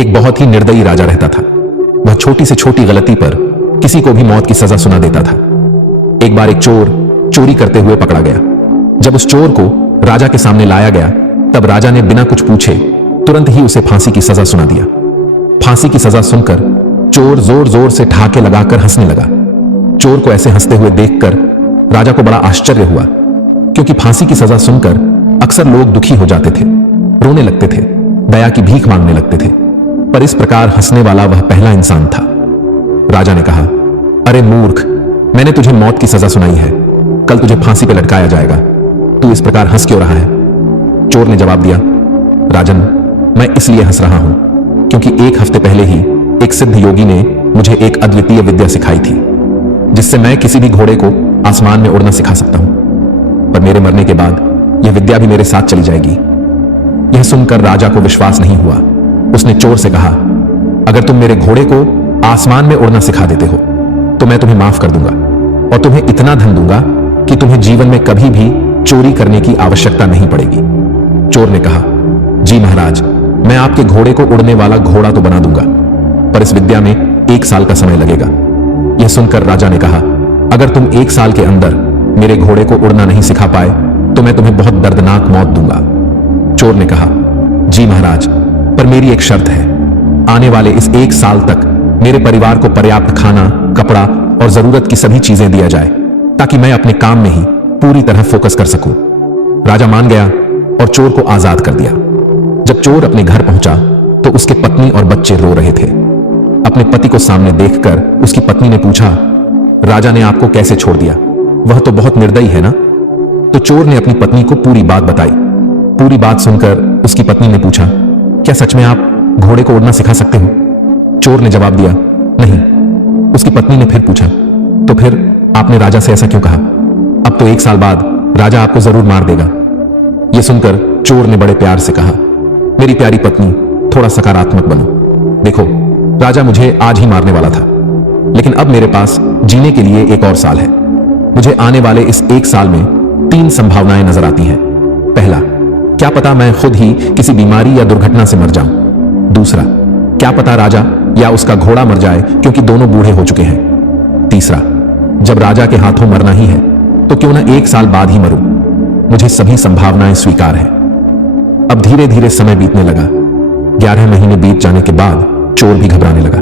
एक बहुत ही निर्दयी राजा रहता था। वह छोटी से छोटी गलती पर किसी को भी मौत की सजा सुना देता था। एक बार एक चोर चोरी करते हुए पकड़ा गया। जब उस चोर को राजा के सामने लाया गया तब राजा ने बिना कुछ पूछे तुरंत ही उसे फांसी की सजा सुना दिया। फांसी की सजा सुनकर चोर जोर जोर से ठहाके लगाकर हंसने लगा। चोर को ऐसे हंसते हुए देखकर राजा को बड़ा आश्चर्य हुआ, क्योंकि फांसी की सजा सुनकर अक्सर लोग दुखी हो जाते थे, रोने लगते थे, दया की भीख मांगने लगते थे, पर इस प्रकार हंसने वाला वह पहला इंसान था। राजा ने कहा, अरे मूर्ख, मैंने तुझे मौत की सजा सुनाई है, कल तुझे फांसी पर लटकाया जाएगा, तू इस प्रकार हंस क्यों रहा है? चोर ने जवाब दिया, राजन, मैं इसलिए हंस रहा हूं क्योंकि एक हफ्ते पहले ही एक सिद्ध योगी ने मुझे एक अद्वितीय विद्या सिखाई थी, जिससे मैं किसी भी घोड़े को आसमान में उड़ना सिखा सकता हूं, पर मेरे मरने के बाद यह विद्या भी मेरे साथ चली जाएगी। यह सुनकर राजा को विश्वास नहीं हुआ। उसने चोर से कहा, अगर तुम मेरे घोड़े को आसमान में उड़ना सिखा देते हो तो मैं तुम्हें माफ कर दूंगा और तुम्हें इतना धन दूंगा कि तुम्हें जीवन में कभी भी चोरी करने की आवश्यकता नहीं पड़ेगी। चोर ने कहा, जी महाराज, मैं आपके घोड़े को उड़ने वाला घोड़ा तो बना दूंगा, पर इस विद्या में 1 साल का समय लगेगा। यह सुनकर राजा ने कहा, अगर तुम 1 साल के अंदर मेरे घोड़े को उड़ना नहीं सिखा पाए तो मैं तुम्हें बहुत दर्दनाक मौत दूंगा। चोर ने कहा, जी महाराज, पर मेरी एक शर्त है, आने वाले इस 1 साल तक मेरे परिवार को पर्याप्त खाना, कपड़ा और जरूरत की सभी चीजें दिया जाए, ताकि मैं अपने काम में ही पूरी तरह फोकस कर सकूं। राजा मान गया और चोर को आजाद कर दिया। जब चोर अपने घर पहुंचा तो उसके पत्नी और बच्चे रो रहे थे। अपने पति को सामने देखकर उसकी पत्नी ने पूछा, राजा ने आपको कैसे छोड़ दिया? वह तो बहुत निर्दयी है ना? तो चोर ने अपनी पत्नी को पूरी बात बताई। पूरी बात सुनकर उसकी पत्नी ने पूछा, क्या सच में आप घोड़े को उड़ना सिखा सकते हो? चोर ने जवाब दिया, नहीं। उसकी पत्नी ने फिर पूछा, तो फिर आपने राजा से ऐसा क्यों कहा? अब तो 1 साल बाद राजा आपको जरूर मार देगा। यह सुनकर चोर ने बड़े प्यार से कहा, मेरी प्यारी पत्नी, थोड़ा सकारात्मक बनो। देखो, राजा मुझे आज ही मारने वाला था, लेकिन अब मेरे पास जीने के लिए 1 और साल है। मुझे आने वाले इस 1 साल में 3 संभावनाएं नजर आती हैं। पहला, क्या पता मैं खुद ही किसी बीमारी या दुर्घटना से मर जाऊं। दूसरा, क्या पता राजा या उसका घोड़ा मर जाए क्योंकि दोनों बूढ़े हो चुके हैं। तीसरा, जब राजा के हाथों मरना ही है तो क्यों ना 1 साल बाद ही मरूं। मुझे सभी संभावनाएं स्वीकार हैं। अब धीरे धीरे समय बीतने लगा। 11 महीने बीत जाने के बाद चोर भी घबराने लगा।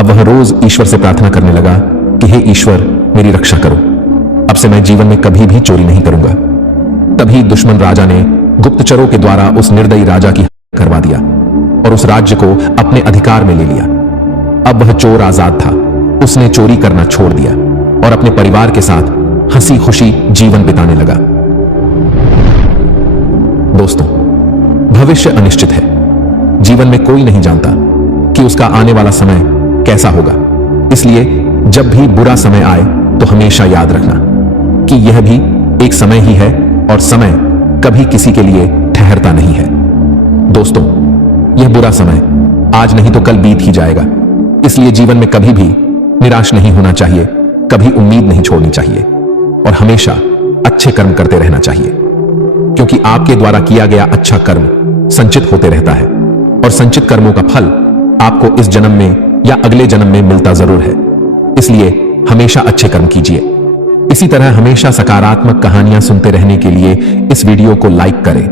अब वह रोज ईश्वर से प्रार्थना करने लगा कि हे ईश्वर, मेरी रक्षा करो, अब से मैं जीवन में कभी भी चोरी नहीं करूंगा। तभी दुश्मन राजा ने गुप्तचरों के द्वारा उस निर्दयी राजा की हत्या करवा दिया और उस राज्य को अपने अधिकार में ले लिया। अब वह चोर आजाद था। उसने चोरी करना छोड़ दिया और अपने परिवार के साथ हंसी खुशी जीवन बिताने लगा। दोस्तों, भविष्य अनिश्चित है। जीवन में कोई नहीं जानता कि उसका आने वाला समय कैसा होगा। इसलिए जब भी बुरा समय आए तो हमेशा याद रखना कि यह भी एक समय ही है और समय कभी किसी के लिए ठहरता नहीं है। दोस्तों, यह बुरा समय आज नहीं तो कल बीत ही जाएगा। इसलिए जीवन में कभी भी निराश नहीं होना चाहिए, कभी उम्मीद नहीं छोड़नी चाहिए और हमेशा अच्छे कर्म करते रहना चाहिए, क्योंकि आपके द्वारा किया गया अच्छा कर्म संचित होते रहता है और संचित कर्मों का फल आपको इस जन्म में या अगले जन्म में मिलता जरूर है। इसलिए हमेशा अच्छे कर्म कीजिए। इसी तरह हमेशा सकारात्मक कहानियां सुनते रहने के लिए इस वीडियो को लाइक करें।